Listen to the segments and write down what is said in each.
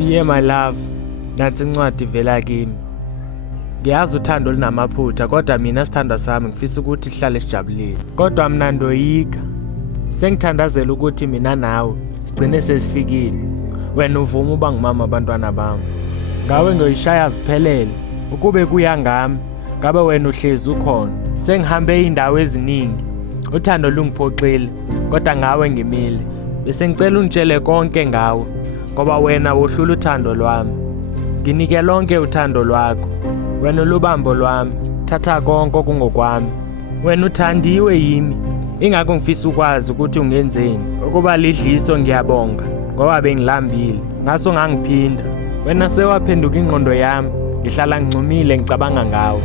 Dear my love, nansi incwadi ivela kimi. Ngiyazi uthando lunamaphutha kodwa mina sithandwa sami ngifisa ukuthi sihlale sijabulile. Kodwa mina ndoyika. Sengithandazela ukuthi mina nawe sigcine sesifikile. Wena uvuma uba ngumama abantwana bami. Ngawe ngiyoyishaya ziphelele. Ukube kuya ngami, ngabe wena uhlezi ukhona. Sengihambe indawo eziningi. Uthando lungiphoxile, kodwa ngawe ngimile. Bese ngicela ungitshele konke ngawe, ngoba wena wohlula uthando lwami. Nginike lonke uthando lwakho. Wena ulubambo lwami, thatha konke okungokwami. Wena uthandiwe yimi, ingakho ngifisa ukwazi ukuthi ungenzeni. Ukuba lidliso ngiyabonga, ngoba bengilambile, ngaso ngangiphinda. Wena sewaphenduka ingqondo yami, ngihlala ngicumile ngicabanga ngawe.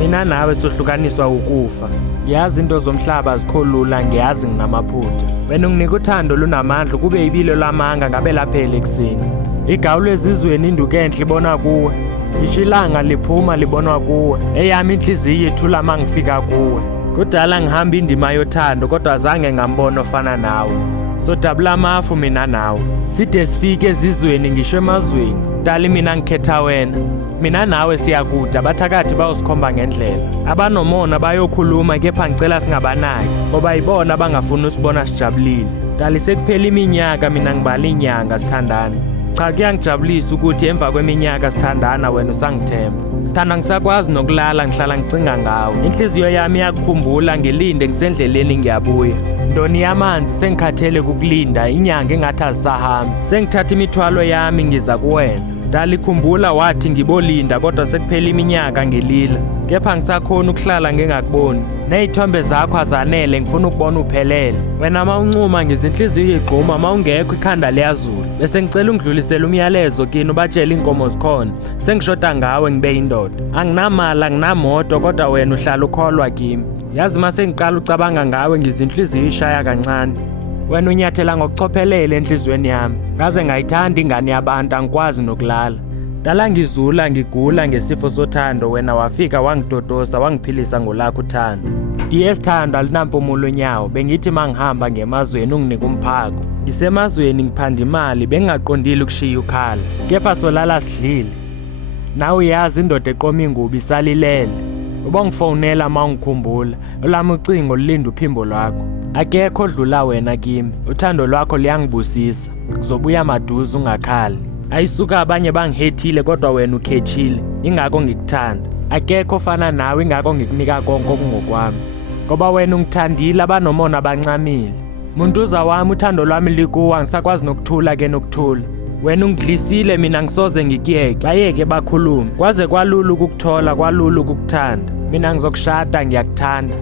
Mina nawe sohlukaniswa ukufa. Ngiyazi into zomhlaba zikholula, ngiyazi nginamaphutha. Wena unginika uthando lunamandla, kube ibilo lamanga ngabe laphela ekseni. Igawu lezizweni induku enhle ibona kuwe. Ishilanga liphuma libonwa kuwe. Eyami intliziyo ithula mangifika kuwe. Kudala ngihamba indima yothando kodwa azange ngambona ofana nawe. Sodabula amafu mina nawe. Side sifike ezizweni ngisho emazweni. Dali mina ngikhetha wena. Mina nawe siyakuda abathakathi bayosikhomba ngendlela. Abanomona bayokhuluma kepha ngicela singabanaki ngoba ibona abangafuni usibona sijabulile. Dali sekuphela iminyaka mina ngibala inyanga sithandana. Cha kuyangijabulisa ukuthi emva kweminyaka sithandana wena usangithemba. Sithanda ngisakwazi nokulala ngihlala ngicinga ngawe. Inhliziyo yami yakukhumbula ngilinde ngisendleleni ngiyabuya. Ndoni yamanzi sengikhathele kukulinda inyanga engathi azisahambi. Sengithatha imithwalo yami ngiza kuwena. Dalikhumbula wathi ngibolinda kodwa sekuphela iminyaka ngilila. Kepha ngisakhona ukuhlala ngingakuboni. Nezithombe zakho azanele ngifuna ukubona uphelele. Wena mawuncuma ngizinhliziyo igquma mawungekho ikhanda liyazula. Bese ngicela ungidlulisele umyalezo kini ubatshela inkomo zikhona. Sengishoda ngawe ngibe indoda. Anginamali anginamoto kodwa wena uhlala ukholwa kimi. Yazi mase ngiqala ucabanga ngawe ngizinhliziyo ishaya kancane. Wena unyathela ngokuchophelele enhlizweni yami. Ngaze ngayithanda ingane yabantu angikwazi nokulala. Dala ngizula ngigula ngesifo sothando wena wafika wangidodosa wangiphilisa ngolakho uthando. Diye sithando alinampumulo nyawo bengithi mangihamba ngemazweni unginike umphako. Ngisemazweni ngiphanda imali bengingaqondile ukushiya ukhala. Kepha solala sidlile. Nawe uyazi indoda eqoma ingubo isalilele. Ubongifonela mawungikhumbula. Olami ucingo lilinda uphimbo lwakho. Akekho odlula wena kimi. Uthando lwakho liyangibusisa. Kuzobuya maduze ungakhali. Ayisuka abanye bangihethile kodwa wena ukhethile. Ingakho ngikuthanda. Akekho ofana nawe ingakho ngikunika konke okungokwami. Ngoba wena ungithandile abanomona abancamile. Muntuza wami uthando lwami likuwa ngisakwazi nokuthula ke nokuthula. Wena ungidlisile mina ngisoze ngikiyeke. Bayeke bakhuluma. Kwaze kwalula ukukuthola kwalula ukukuthanda. Mina ngizokushada ngiyakuthanda.